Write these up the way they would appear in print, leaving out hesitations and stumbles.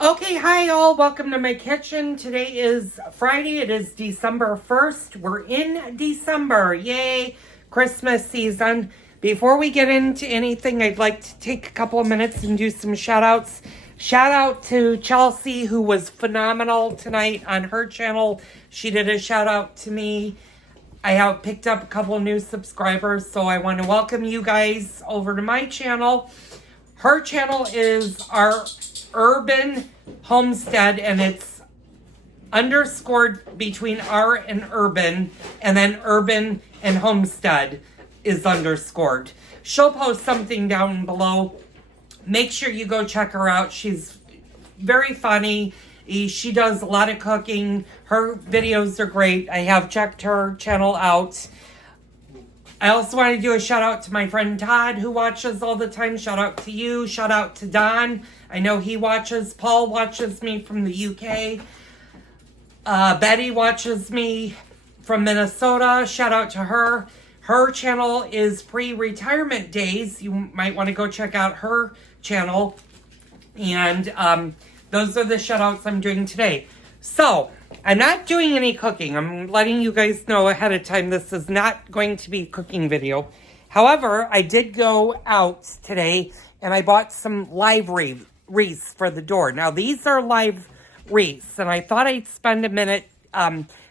Okay, hi all. Welcome to my kitchen. Today is Friday. It is December 1st. We're in December. Yay, Christmas season. Before we get into anything, I'd like to take a couple of minutes and do some shout outs. Shout out to Chelsea, who was phenomenal tonight on her channel. She did a shout out to me. I have picked up a couple of new subscribers, so I want to welcome you guys over to my channel. Her channel is our Urban Homestead, and it's underscored between R and Urban, and then Urban and Homestead is underscored. She'll post something down below. Make sure you go check her out. She's very funny. She does a lot of cooking. Her videos are great. I have checked her channel out. I also want to do a shout out to my friend Todd, who watches all the time. Shout out to you. Shout out to Don. I know he watches. Paul watches me from the UK. Betty watches me from Minnesota. Shout out to her. Her channel is pre-retirement days. You might want to go check out her channel. And those are the shout outs I'm doing today. So, I'm not doing any cooking. I'm letting you guys know ahead of time this is not going to be a cooking video. However, I did go out today and I bought some live wreaths for the door. Now, these are live wreaths, and I thought I'd spend a minute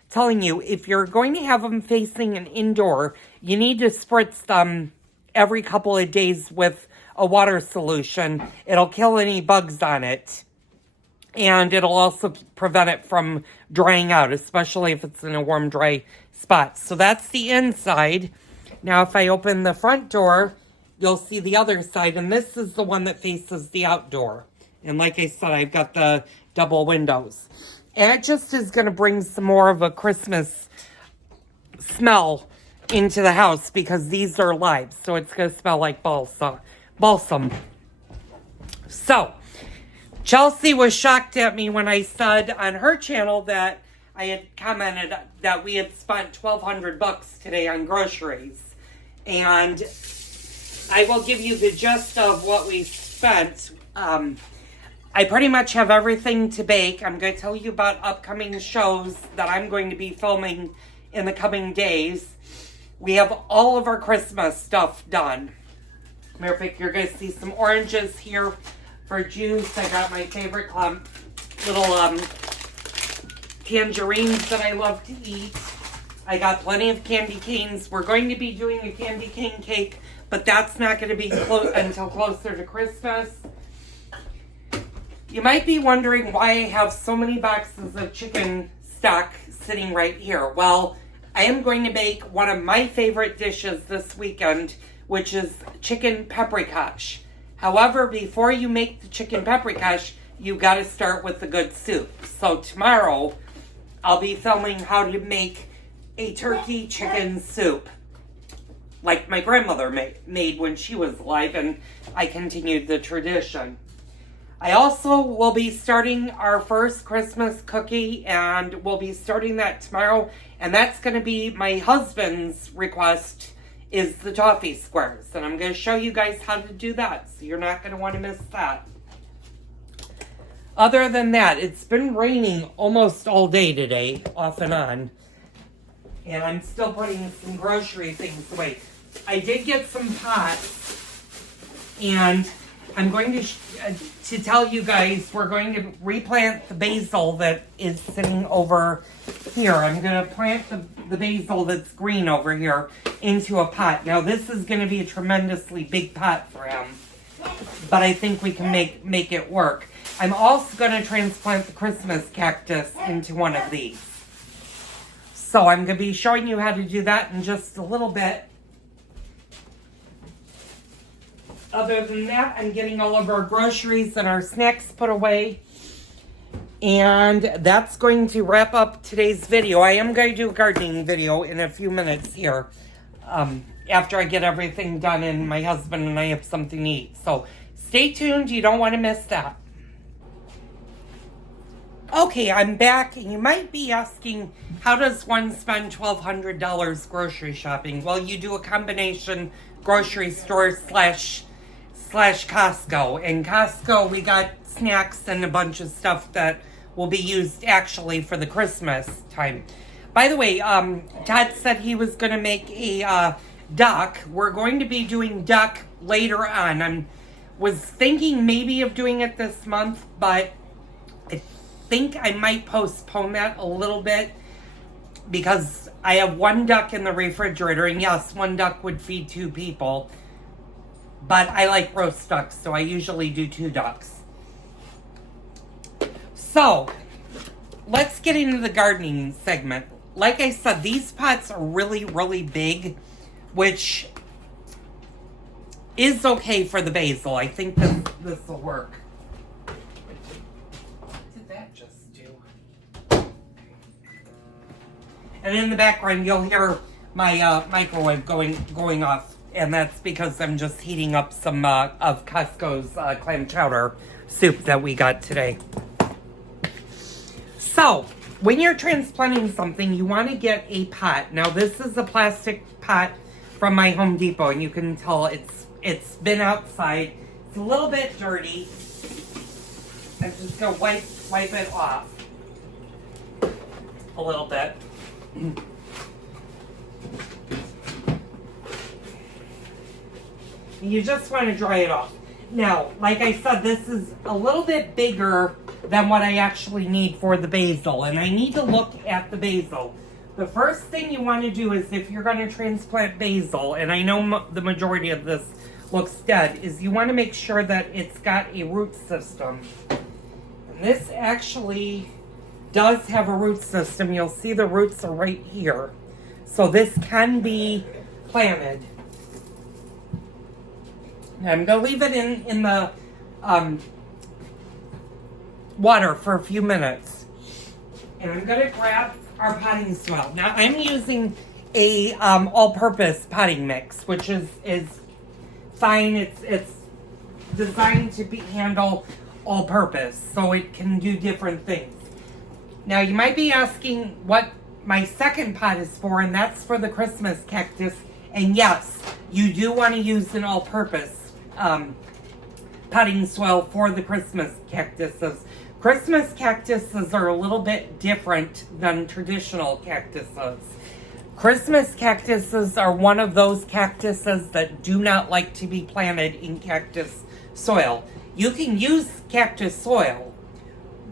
telling you, if you're going to have them facing an indoor, you need to spritz them every couple of days with a water solution. It'll kill any bugs on it. And it'll also prevent it from drying out, especially if it's in a warm, dry spot. So that's the inside. Now, if I open the front door, you'll see the other side. And this is the one that faces the outdoor. And like I said, I've got the double windows. And it just is going to bring some more of a Christmas smell into the house because these are live. So it's going to smell like balsam. So Chelsea was shocked at me when I said on her channel that I had commented that we had spent $1,200 today on groceries. And I will give you the gist of what we spent. I pretty much have everything to bake. I'm going to tell you about upcoming shows that I'm going to be filming in the coming days. We have all of our Christmas stuff done. Matter of fact, you're going to see some oranges here for juice. I got my favorite little tangerines that I love to eat. I got plenty of candy canes. We're going to be doing a candy cane cake, but that's not going to be until closer to Christmas. You might be wondering why I have so many boxes of chicken stock sitting right here. Well, I am going to make one of my favorite dishes this weekend, which is chicken paprikash. However, before you make the chicken paprikash, you've got to start with the good soup. So tomorrow, I'll be filming how to make a turkey chicken soup, like my grandmother made when she was alive, and I continued the tradition. I also will be starting our first Christmas cookie, and we'll be starting that tomorrow, and that's going to be my husband's request, is the toffee squares. And I'm going to show you guys how to do that, so you're not going to want to miss that. Other than that, it's been raining almost all day today, off and on. And I'm still putting some grocery things away. I did get some pots, and I'm going to tell you guys, we're going to replant the basil that is sitting over here. I'm going to plant the basil that's green over here into a pot. Now, this is going to be a tremendously big pot for him, but I think we can make it work. I'm also going to transplant the Christmas cactus into one of these. So I'm going to be showing you how to do that in just a little bit. Other than that, I'm getting all of our groceries and our snacks put away. And that's going to wrap up today's video. I am going to do a gardening video in a few minutes here. After I get everything done and my husband and I have something to eat. So stay tuned. You don't want to miss that. Okay, I'm back. And you might be asking, how does one spend $1,200 grocery shopping? Well, you do a combination grocery store / slash Costco. In Costco, we got snacks and a bunch of stuff that will be used actually for the Christmas time. By the way, Todd said he was going to make a duck. We're going to be doing duck later on. I was thinking maybe of doing it this month, but I think I might postpone that a little bit because I have one duck in the refrigerator, and yes, one duck would feed 2 people. But I like roast ducks, so I usually do 2 ducks. So, let's get into the gardening segment. Like I said, these pots are really, really big, which is okay for the basil. I think this will work. What did that just do? And in the background, you'll hear my microwave going off. And that's because I'm just heating up some of Costco's clam chowder soup that we got today. So, when you're transplanting something, you want to get a pot. Now, this is a plastic pot from my Home Depot, and you can tell it's been outside. It's a little bit dirty. I'm just going to wipe it off a little bit. You just want to dry it off. Now, like I said, this is a little bit bigger than what I actually need for the basil, and I need to look at the basil. The first thing you want to do is, if you're going to transplant basil, and I know the majority of this looks dead, is you want to make sure that it's got a root system. And this actually does have a root system. You'll see the roots are right here. So this can be planted. I'm going to leave it in the water for a few minutes. And I'm going to grab our potting soil. Now, I'm using a all-purpose potting mix, which is fine. It's designed to handle all-purpose, so it can do different things. Now, you might be asking what my second pot is for, and that's for the Christmas cactus. And yes, you do want to use an all-purpose potting soil for the Christmas cactuses. Christmas cactuses are a little bit different than traditional cactuses. Christmas cactuses are one of those cactuses that do not like to be planted in cactus soil. You can use cactus soil,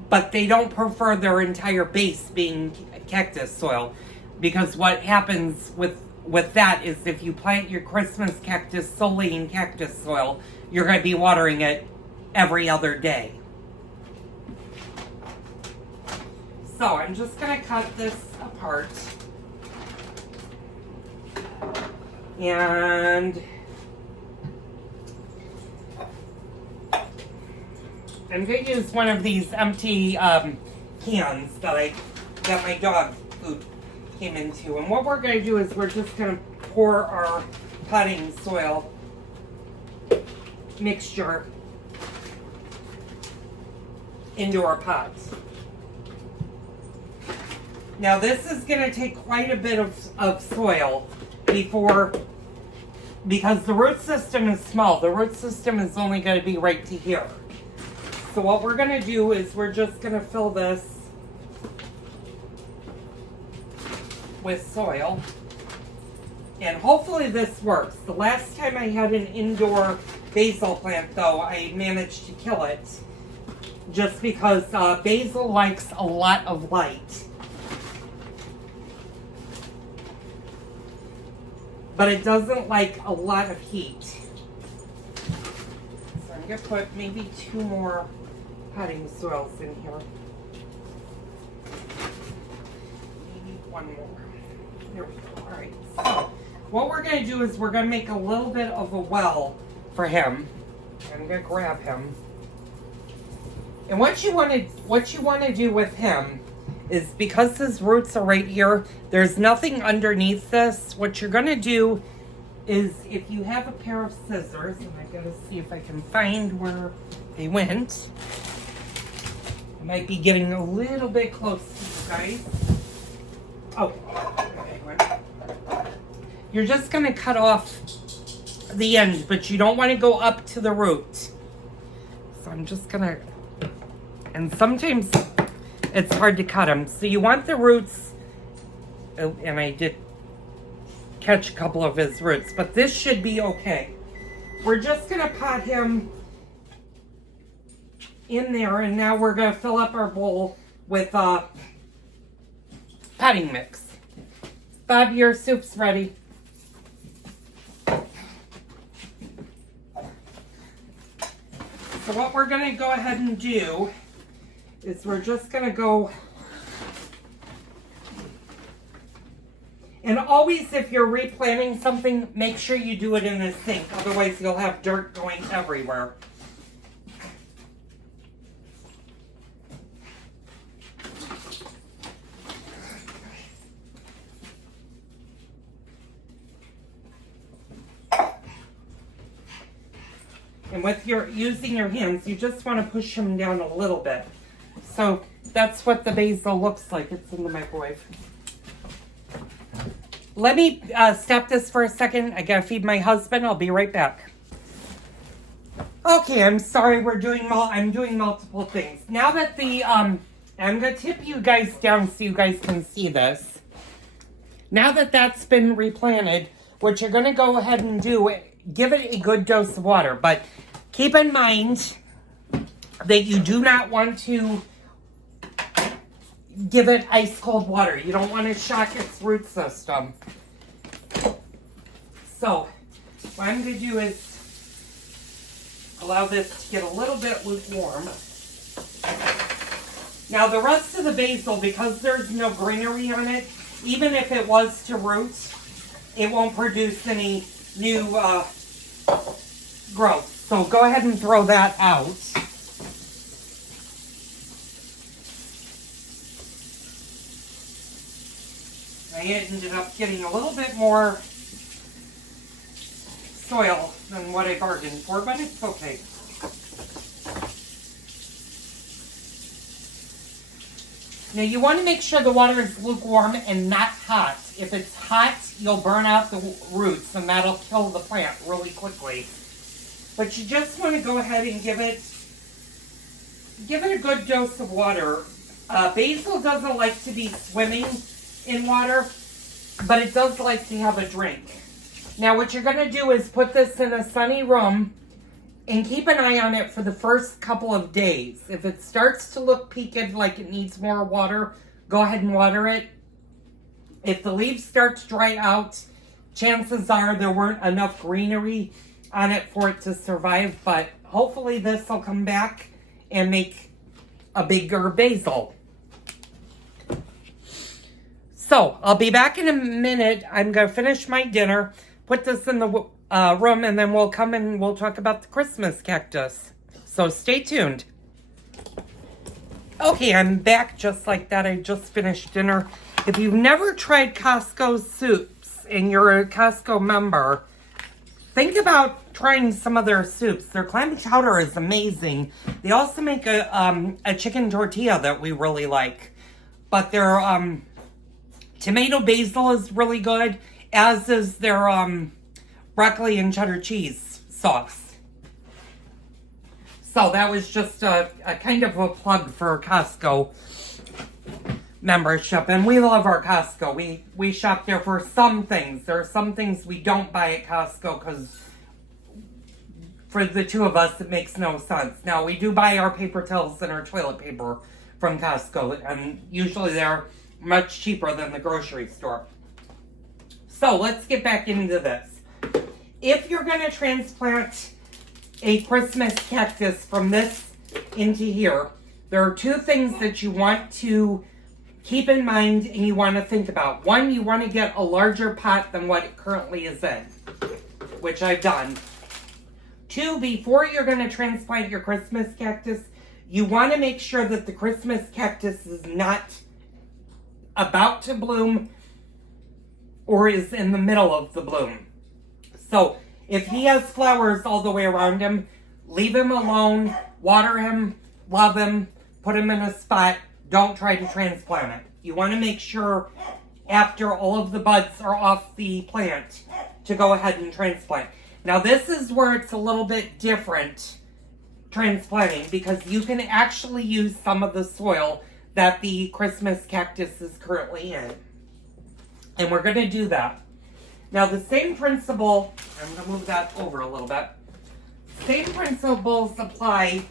but they don't prefer their entire base being cactus soil, because what happens with that is, if you plant your Christmas cactus solely in cactus soil, you're going to be watering it every other day. So I'm just going to cut this apart. And I'm going to use one of these empty cans that my dog food came into. And what we're going to do is we're just going to pour our potting soil mixture into our pots. Now this is going to take quite a bit of soil because the root system is small. The root system is only going to be right to here. So what we're going to do is we're just going to fill this with soil, and hopefully this works. The last time I had an indoor basil plant, though, I managed to kill it just because basil likes a lot of light, but it doesn't like a lot of heat. So I'm going to put maybe 2 more potting soils in here. Maybe 1 more. There we go. All right. So what we're going to do is we're going to make a little bit of a well for him. I'm going to grab him. And what you want to do with him is, because his roots are right here, there's nothing underneath this. What you're going to do is, if you have a pair of scissors, and I've got to see if I can find where they went. I might be getting a little bit close to you guys. Oh, okay. You're just going to cut off the end, but you don't want to go up to the root. So I'm just gonna, and sometimes it's hard to cut them. So you want the roots, oh, and I did catch a couple of his roots, but this should be okay. We're just gonna pot him in there, and now we're gonna fill up our bowl with potting mix. Bob, your soup's ready. So what we're gonna go ahead and do is we're just gonna go, and always if you're replanting something, make sure you do it in a sink, otherwise you'll have dirt going everywhere. And with your using your hands, you just want to push them down a little bit. So that's what the basil looks like. It's in the microwave. Let me stop this for a second. I gotta feed my husband. I'll be right back. Okay, I'm sorry. I'm doing multiple things. Now that I'm gonna tip you guys down so you guys can see this. Now that that's been replanted, what you're gonna go ahead and do, give it a good dose of water, but keep in mind that you do not want to give it ice cold water. You don't want to shock its root system. So what I'm going to do is allow this to get a little bit lukewarm. Now the rest of the basil, because there's no greenery on it, even if it was to root, it won't produce any new growth. So go ahead and throw that out. I ended up getting a little bit more soil than what I bargained for, but it's okay. Now you want to make sure the water is lukewarm and not hot. If it's hot, you'll burn out the roots and that'll kill the plant really quickly. But you just want to go ahead and give it a good dose of water. Basil doesn't like to be swimming in water, but it does like to have a drink. Now what you're going to do is put this in a sunny room and keep an eye on it for the first couple of days. If it starts to look peaked, like it needs more water, go ahead and water it. If the leaves start to dry out, chances are there weren't enough greenery on it for it to survive, but hopefully this will come back and make a bigger basil. So I'll be back in a minute. I'm going to finish my dinner, put this in the room, and then we'll come and we'll talk about the Christmas cactus. So stay tuned. Okay, I'm back just like that. I just finished dinner. If you've never tried Costco soups and you're a Costco member, think about trying some of their soups. Their clam chowder is amazing. They also make a chicken tortilla that we really like. But their tomato basil is really good, as is their broccoli and cheddar cheese sauce. So that was just a kind of a plug for Costco membership. And we love our Costco. We shop there for some things. There are some things we don't buy at Costco because for the two of us it makes no sense. Now we do buy our paper towels and our toilet paper from Costco, and usually they're much cheaper than the grocery store. So let's get back into this. If you're going to transplant a Christmas cactus from this into here, there are two things that you want to keep in mind and you want to think about. One, you want to get a larger pot than what it currently is in, which I've done. Two, before you're going to transplant your Christmas cactus, you want to make sure that the Christmas cactus is not about to bloom or is in the middle of the bloom. So if he has flowers all the way around him, leave him alone, water him, love him, put him in a spot. Don't try to transplant it. You want to make sure after all of the buds are off the plant to go ahead and transplant. Now this is where it's a little bit different transplanting, because you can actually use some of the soil that the Christmas cactus is currently in. And we're going to do that. Now the same principle, I'm going to move that over a little bit. Same principles apply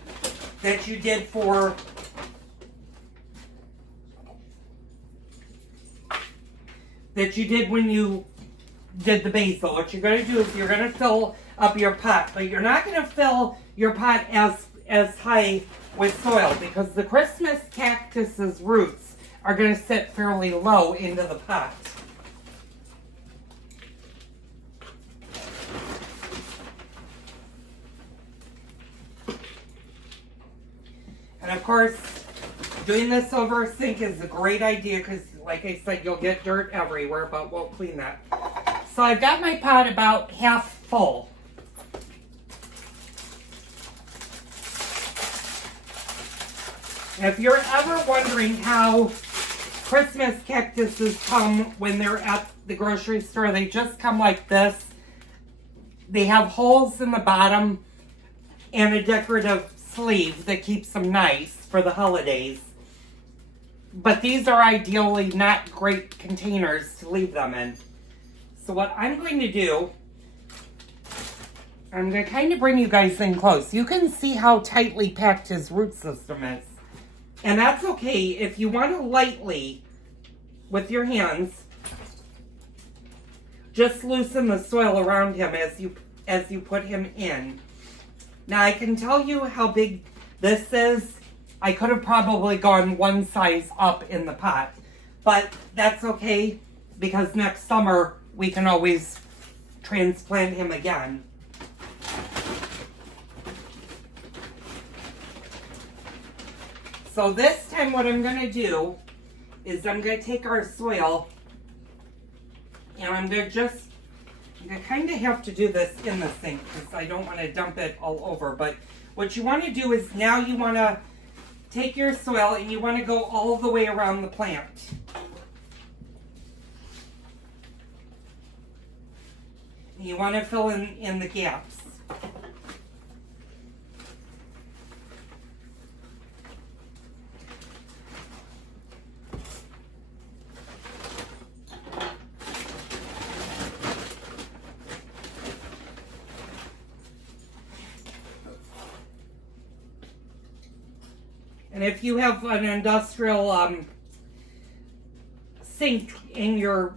that you did for when you did the basil. What you're going to do is you're going to fill up your pot, but you're not going to fill your pot as high with soil, because the Christmas cactus's roots are going to sit fairly low into the pot. And of course, doing this over a sink is a great idea because, like I said, you'll get dirt everywhere, but we'll clean that. So I've got my pot about half full. If you're ever wondering how Christmas cactuses come when they're at the grocery store, they just come like this. They have holes in the bottom and a decorative sleeve that keeps them nice for the holidays. But these are ideally not great containers to leave them in. So what I'm going to do, I'm going to kind of bring you guys in close. You can see how tightly packed his root system is. And that's okay. If you want to lightly, with your hands, just loosen the soil around him as you put him in. Now I can tell you how big this is. I could have probably gone one size up in the pot, but that's okay because next summer we can always transplant him again. So this time what I'm going to do is I'm going to take our soil and I'm going to kind of have to do this in the sink because I don't want to dump it all over. But what you want to do is now you want to take your soil and you want to go all the way around the plant. And you want to fill in the gaps. And if you have an industrial sink in your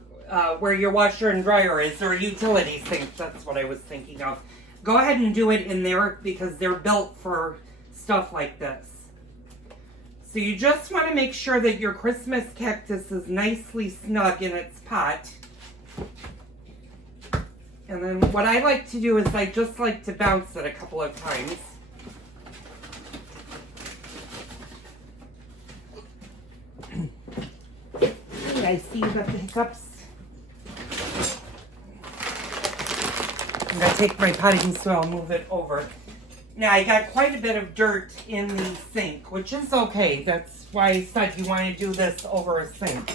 where your washer and dryer is, or a utility sink, that's what I was thinking of, go ahead and do it in there because they're built for stuff like this. So you just want to make sure that your Christmas cactus is nicely snug in its pot. And then what I like to do is I just like to bounce it a couple of times. I see you got the hiccups. I'm going to take my potting soil and move it over. Now, I got quite a bit of dirt in the sink, which is okay. That's why I said you want to do this over a sink.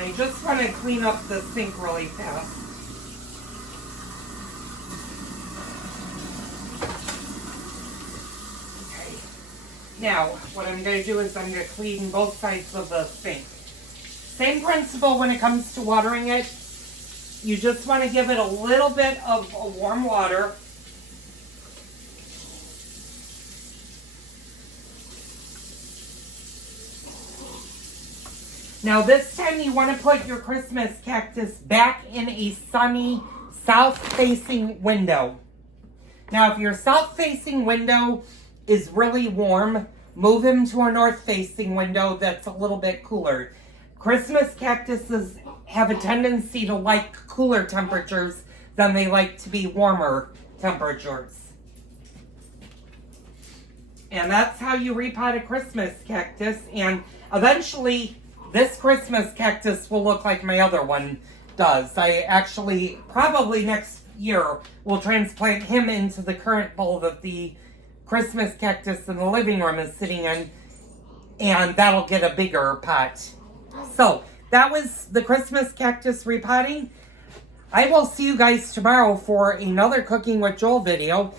I just want to clean up the sink really fast. Okay. Now, what I'm going to do is I'm going to clean both sides of the sink. Same principle when it comes to watering it. You just want to give it a little bit of warm water. Now this time you want to put your Christmas cactus back in a sunny south-facing window. Now if your south-facing window is really warm, move him to a north-facing window that's a little bit cooler. Christmas cactuses have a tendency to like cooler temperatures than they like to be warmer temperatures. And that's how you repot a Christmas cactus, and eventually this Christmas cactus will look like my other one does. I actually, probably next year, will transplant him into the current bowl that the Christmas cactus in the living room is sitting in, and that'll get a bigger pot. So, that was the Christmas cactus repotting. I will see you guys tomorrow for another Cooking with Joel video.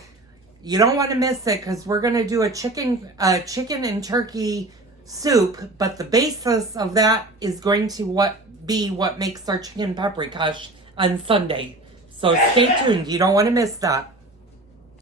You don't want to miss it because we're going to do a chicken and turkey soup, but the basis of that is going to be what makes our chicken paprikash on Sunday. So stay tuned. You don't want to miss that.